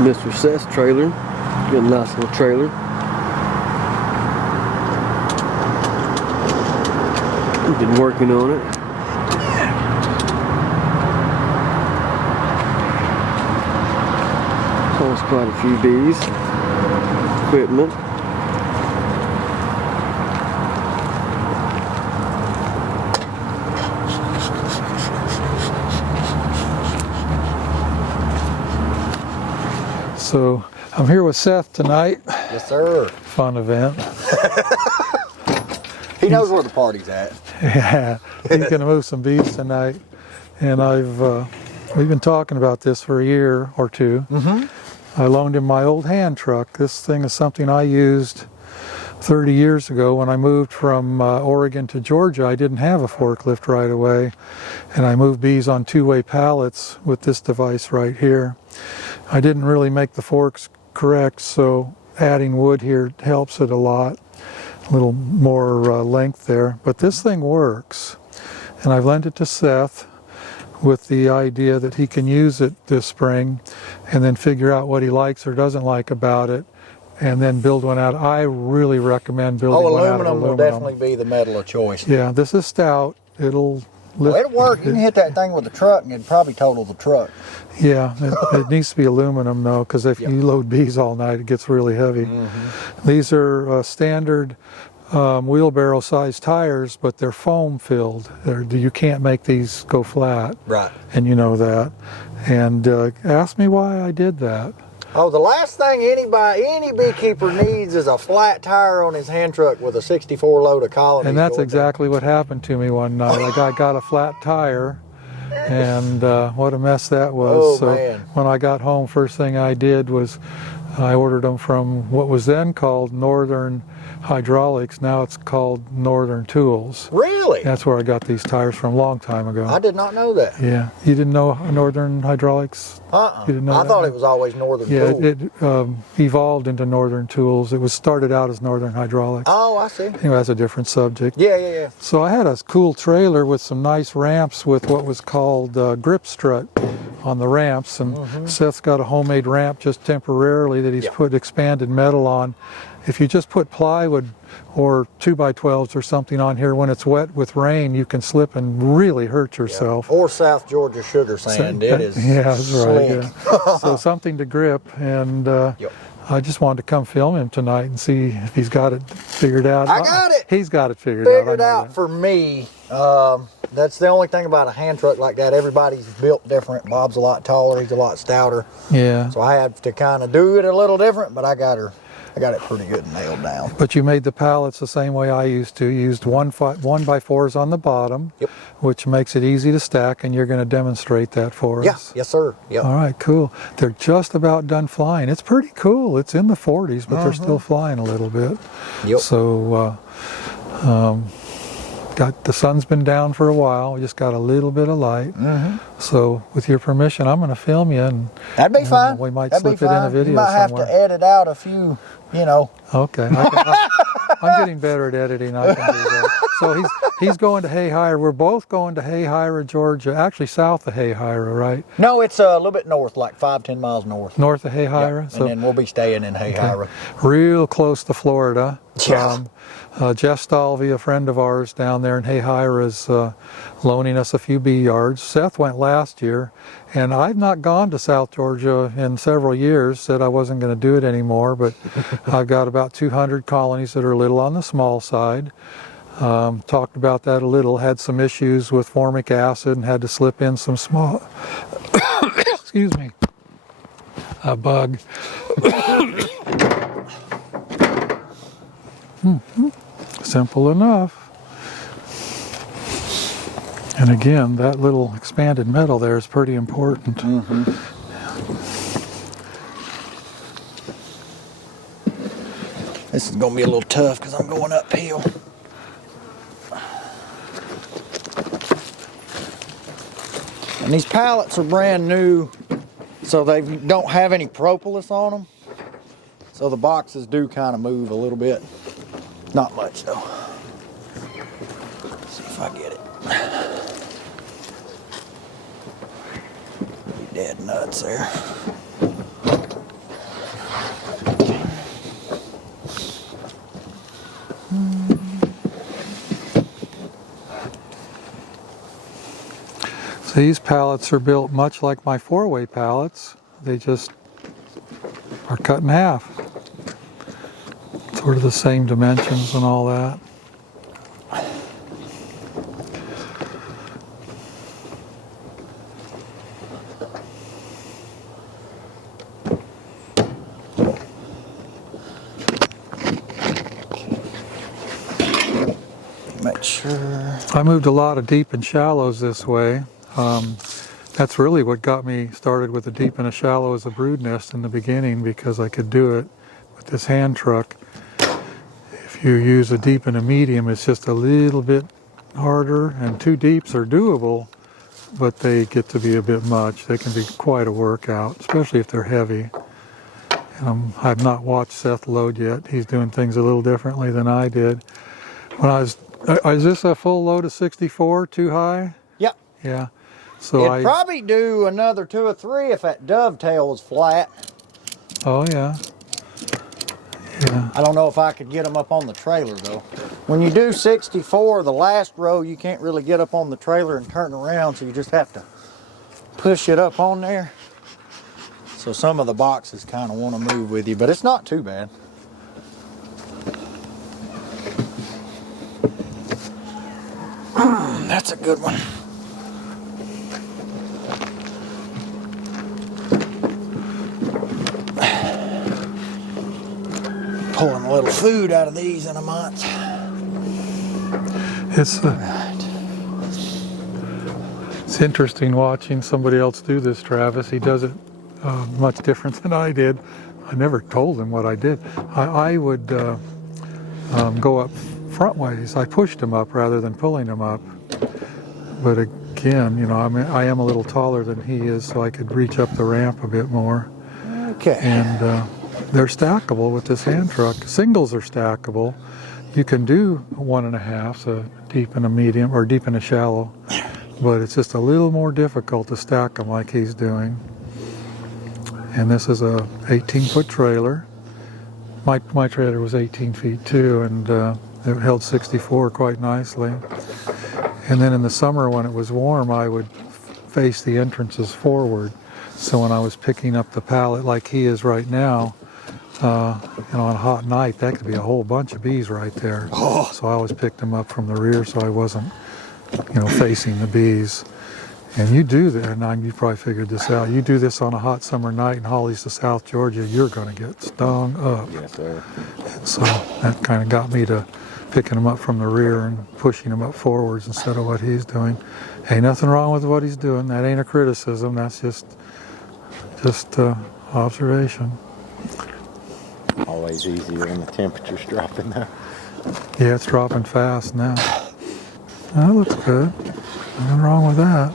Mr. Seth's trailer. Got a nice little trailer. We've been working on it. Holds quite a few bees. Equipment. So I'm here with Seth tonight. Yes, sir. Fun event. He knows where the party's at. Yeah, he's going to move some bees tonight, and we've been talking about this for a year or two. I loaned him my old hand truck. This thing is something I used 30 years ago when I moved from Oregon to Georgia. I didn't have a forklift right away, and I moved bees on two-way pallets with this device right here. I didn't really make the forks correct, so adding wood here helps it a lot. A little more length there, but this thing works, and I've lent it to Seth with the idea that he can use it this spring and then figure out what he likes or doesn't like about it and then build one out. I really recommend building one out of aluminum. Will definitely be the metal of choice. Yeah, this is stout. It'll lift. Well, it'll work. You can hit that thing with a truck and it'd probably total the truck. Yeah, it needs to be aluminum though, because if you load bees all night, it gets really heavy. These are standard wheelbarrow sized tires, but they're foam filled. You can't make these go flat. Right. And you know that. And ask me why I did that. Oh, the last thing any beekeeper needs is a flat tire on his hand truck with a 64 load of colonies. And that's exactly what happened to me one night. I got a flat tire, and what a mess that was. Oh, man. When I got home, first thing I did was I ordered them from what was then called Northern Hydraulics. Now it's called Northern Tools. Really? That's where I got these tires from a long time ago. I did not know that. Yeah. You didn't know Northern Hydraulics? You didn't know I that? thought it was always Northern Tools. Yeah, it evolved into Northern Tools. It was started out as Northern Hydraulics. Oh, I see. Anyway, that's a different subject. Yeah. So I had a cool trailer with some nice ramps with what was called grip strut on the ramps, and Seth's got a homemade ramp just temporarily that he's put expanded metal on. If you just put plywood or 2x12s or something on here, when it's wet with rain, you can slip and really hurt yourself. Or South Georgia sugar sand. It is that's right. slick. Yeah. So something to grip, and I just wanted to come film him tonight and see if he's got it figured out. I got it. He's got it figured out. Figured out for me. That's the only thing about a hand truck like that. Everybody's built different. Bob's a lot taller. He's a lot stouter. Yeah. So I have to kind of do it a little different, but I got it pretty good nailed down. But you made the pallets the same way I used to. You used 1x4s on the bottom, which makes it easy to stack, and you're going to demonstrate that for us. Yes, sir. Yep. All right, cool. They're just about done flying. It's pretty cool. It's in the 40s, but they're still flying a little bit. Yep. So, the sun's been down for a while. We just got a little bit of light. So, with your permission, I'm going to film you, and that'd be fine. We might That'd slip it in a video You might have somewhere. to edit out a few, Okay. I'm getting better at editing. I can do that. So he's going to Hayhire. We're both going to Hayhire, Georgia. Actually, south of Hayhire, right? No, it's a little bit north, like 5-10 miles north. North of Hayhire. Yep. And then we'll be staying in Hayhire. Okay. Real close to Florida. Yeah. Jeff Stalvey, a friend of ours down there in Hayhire, is loaning us a few bee yards. Seth went last year, and I've not gone to South Georgia in several years. Said I wasn't going to do it anymore, but I've got about 200 colonies that are a little on the small side. Talked about that a little. Had some issues with formic acid and had to slip in some small excuse me, a bug. Simple enough. And again, that little expanded metal there is pretty important. This is going to be a little tough because I'm going uphill. And these pallets are brand new, so they don't have any propolis on them. So the boxes do kind of move a little bit. Not much though. Let's see if I get it. Be dead nuts there. These pallets are built much like my 4-way pallets. They just are cut in half. Sort of the same dimensions and all that. Make sure. I moved a lot of deep and shallows this way. That's really what got me started with the deep and a shallow as a brood nest in the beginning, because I could do it with this hand truck. If you use a deep and a medium, it's just a little bit harder, and 2 deeps are doable, but they get to be a bit much. They can be quite a workout, especially if they're heavy. I've not watched Seth load yet. He's doing things a little differently than I did. Is this a full load of 64, too high? Yep. Yeah. So It'd probably do another 2 or 3 if that dovetail was flat. Oh yeah. Yeah. I don't know if I could get them up on the trailer though. When you do 64, the last row, you can't really get up on the trailer and turn around, so you just have to push it up on there. So some of the boxes kind of want to move with you, but it's not too bad. That's a good one. Pulling a little food out of these in a month. It's interesting watching somebody else do this, Travis. He does it much different than I did. I never told him what I did. I would go up front ways. I pushed him up rather than pulling him up. But again, you know, I am a little taller than he is, so I could reach up the ramp a bit more. Okay. And they're stackable with this hand truck. Singles are stackable. You can do 1.5, so deep and a medium, or deep and a shallow, but it's just a little more difficult to stack them like he's doing. And this is a 18-foot trailer. My trailer was 18 feet too, and it held 64 quite nicely. And then in the summer when it was warm, I would face the entrances forward. So when I was picking up the pallet like he is right now, you know, on a hot night, that could be a whole bunch of bees right there. Oh. So I always picked them up from the rear so I wasn't, you know, facing the bees. And you do that, and you probably figured this out. You do this on a hot summer night in Hollies to South Georgia, you're going to get stung up. Yes, sir. And so that kind of got me to picking them up from the rear and pushing them up forwards instead of what he's doing. Ain't nothing wrong with what he's doing. That ain't a criticism. That's just observation. Always easier when the temperature's dropping though. Yeah, it's dropping fast now. That looks good. Nothing wrong with that.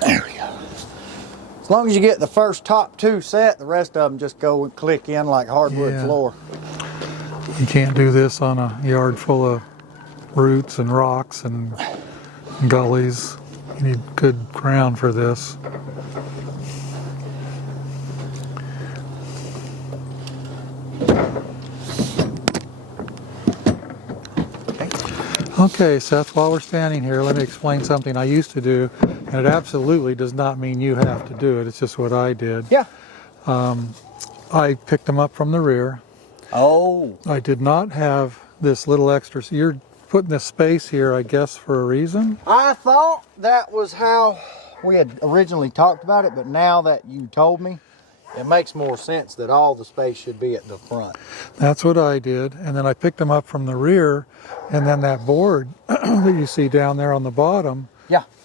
There we go. As long as you get the first top 2 set, the rest of them just go and click in like hardwood floor. You can't do this on a yard full of roots and rocks and gullies. You need good ground for this. Okay, Seth, while we're standing here, let me explain something I used to do, and it absolutely does not mean you have to do it. It's just what I did. Yeah. I picked them up from the rear. Oh. I did not have this little extra. So you're putting this space here, I guess, for a reason? I thought that was how we had originally talked about it, but now that you told me, it makes more sense that all the space should be at the front. That's what I did. And then I picked them up from the rear, and then that board that you see down there on the bottom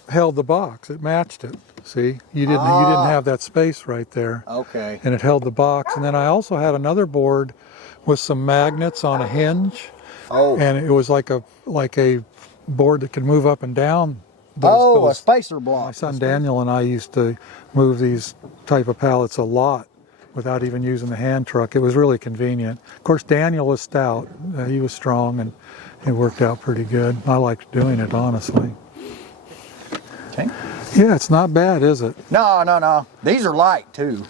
held the box. It matched it. See? You didn't have that space right there. Okay. And it held the box. And then I also had another board with some magnets on a hinge. Oh. And it was like a board that could move up and down. A spacer block. My son Daniel and I used to move these type of pallets a lot without even using the hand truck. It was really convenient. Of course, Daniel was stout. He was strong, and it worked out pretty good. I liked doing it, honestly. Okay. Yeah, it's not bad, is it? No. These are light, too.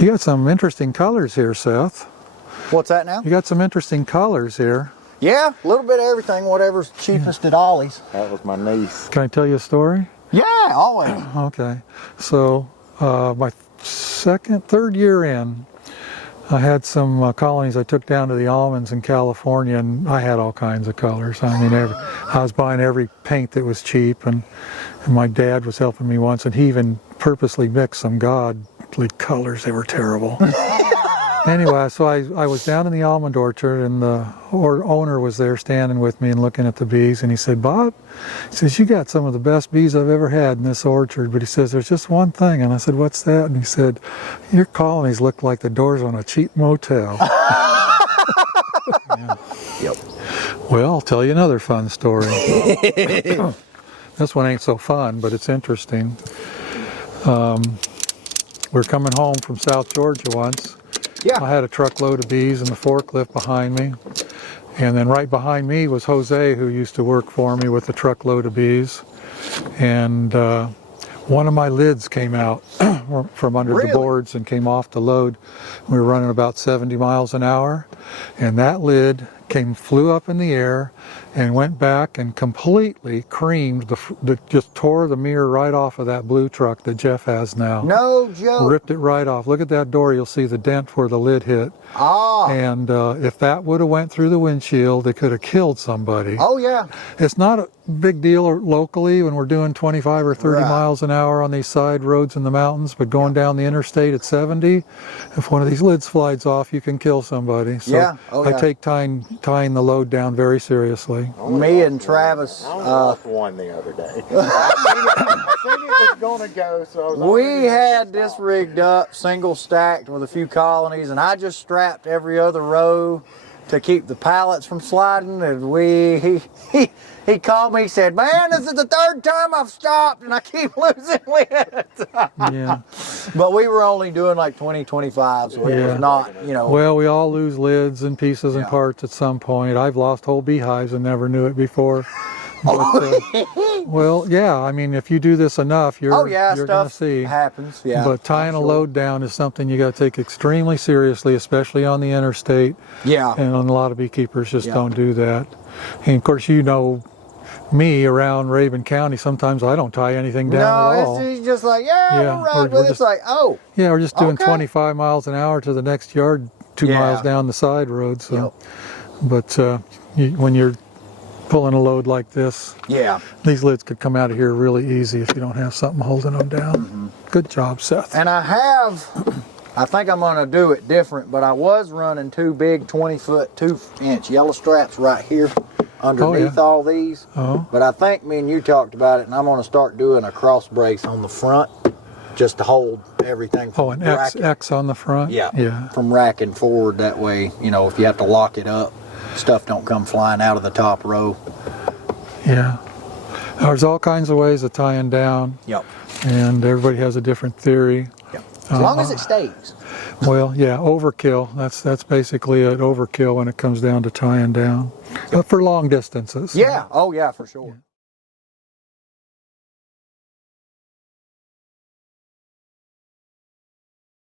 You got some interesting colors here, Seth. What's that now? You got some interesting colors here. Yeah, a little bit of everything, whatever's cheapest at Ollie's. That was my niece. Can I tell you a story? Yeah, always. Okay. So my third year in, I had some colonies I took down to the almonds in California, and I had all kinds of colors. I mean, I was buying every paint that was cheap, and my dad was helping me once, and he even purposely mixed some godly colors. They were terrible. Anyway, so I was down in the almond orchard, and the owner was there standing with me and looking at the bees, and he said, "Bob," he says, "you got some of the best bees I've ever had in this orchard, but he says, there's just one thing." And I said, "What's that?" And he said, "Your colonies look like the doors on a cheap motel." Yeah. Yep. Well, I'll tell you another fun story. This one ain't so fun, but it's interesting. We're coming home from South Georgia once. Yeah. I had a truckload of bees in the forklift behind me, and then right behind me was Jose, who used to work for me with a truckload of bees, and one of my lids came out from under the boards and came off the load. We were running about 70 miles an hour, and that lid flew up in the air and went back and completely creamed, just tore the mirror right off of that blue truck that Jeff has now. No joke. Ripped it right off. Look at that door, you'll see the dent where the lid hit. Ah. And if that would have went through the windshield, it could have killed somebody. Oh, yeah. It's not a big deal locally when we're doing 25 or 30 miles an hour on these side roads in the mountains, but going down the interstate at 70, if one of these lids slides off, you can kill somebody. So Yeah. Oh, yeah. I take tying the load down very seriously. Me and Travis. I lost one the other day. I seen it was gonna go, so I was We had this rigged up, single stacked with a few colonies, and I just strapped every other row to keep the pallets from sliding. And he called me, he said, "Man, this is the third time I've stopped and I keep losing lid." Yeah. But we were only doing like 20, 25, so it was not, Well, we all lose lids and pieces and parts at some point. I've lost whole beehives and never knew it before. But, well, yeah, I mean, if you do this enough, you're going to see. Happens, yeah. But tying a load down is something you got to take extremely seriously, especially on the interstate. Yeah. And a lot of beekeepers just don't do that. And of course, me around Raven County, sometimes I don't tie anything down at all. No, it's just like, we'll ride, but it's like, oh. Yeah, we're just doing 25 miles an hour to the next yard, 2 miles down the side road. So, but when you're pulling a load like this, these lids could come out of here really easy if you don't have something holding them down. Mm-hmm. Good job, Seth. And I think I'm going to do it different, but I was running 2 big 20-foot, 2-inch yellow straps right here underneath all these. But I think me and you talked about it, and I'm going to start doing a cross brace on the front just to hold everything from X on the front? Yeah. From racking forward. That way, if you have to lock it up, stuff don't come flying out of the top row. Yeah. There's all kinds of ways of tying down. Yep. And everybody has a different theory. Yep. As long as it stays. Well, yeah, overkill. That's basically an overkill when it comes down to tying down. But for long distances. Yeah. Oh, yeah, for sure.